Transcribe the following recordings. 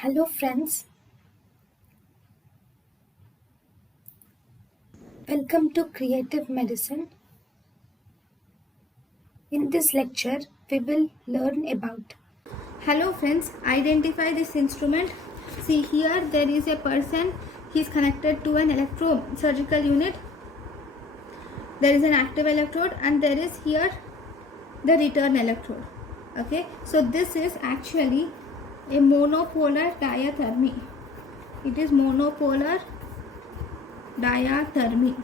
Hello friends, welcome to Creative Medicine. In this lecture, we will learn about. Hello friends, identify this instrument. See here there is a person, he is connected to an electrosurgical unit. There is an active electrode and there is here the return electrode. Okay, so this is actually a monopolar diathermy. It is monopolar diathermy.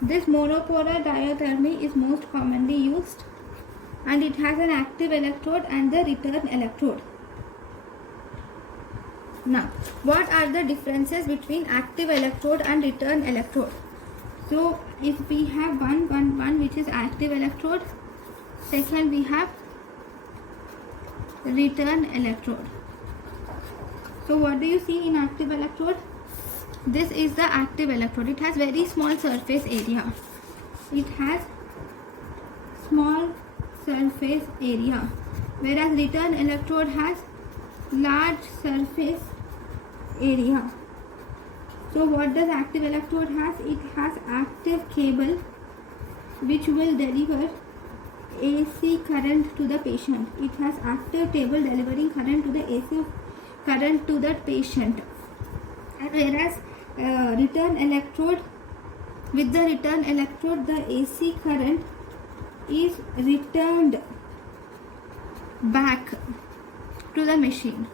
This monopolar diathermy is most commonly used and it has an active electrode and the return electrode. Now, what are the differences between active electrode and return electrode? So, if we have one which is active electrode, second we have return electrode. So, what do you see in active electrode? This is the active electrode. It has very small surface area. It has small surface area, whereas return electrode has large surface area. So what does active electrode has? It has active cable which will deliver AC current to the patient. It has active cable delivering current to the AC current to the patient. And whereas return electrode, with the return electrode, the AC current is returned back to the machine,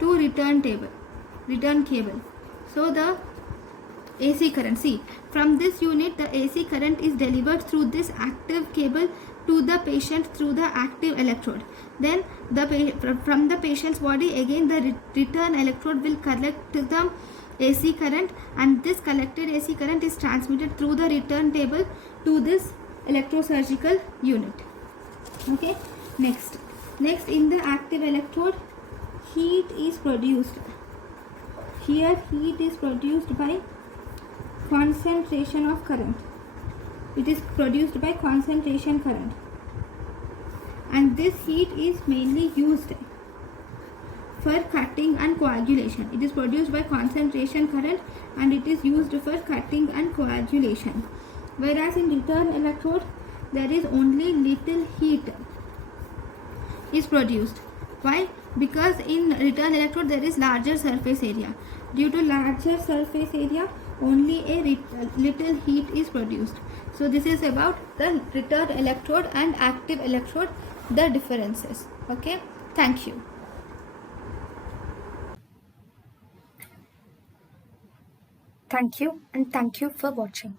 to return cable. So the AC current, see, from this unit the AC current is delivered through this active cable to the patient through the active electrode. Then from the patient's body again the return electrode will collect the AC current, and this collected AC current is transmitted through the return table to this electrosurgical unit. Okay, next in the active electrode, heat is produced. Here heat is produced by concentration of current. It is produced by concentration current, and this heat is mainly used for cutting and coagulation. It is produced by concentration current and it is used for cutting and coagulation. Whereas in return electrode, there is only little heat is produced. Why? Because in return electrode there is larger surface area. Due to larger surface area, only a little heat is produced. So this is about the return electrode and active electrode, the differences. Okay, thank you. Thank you and thank you for watching.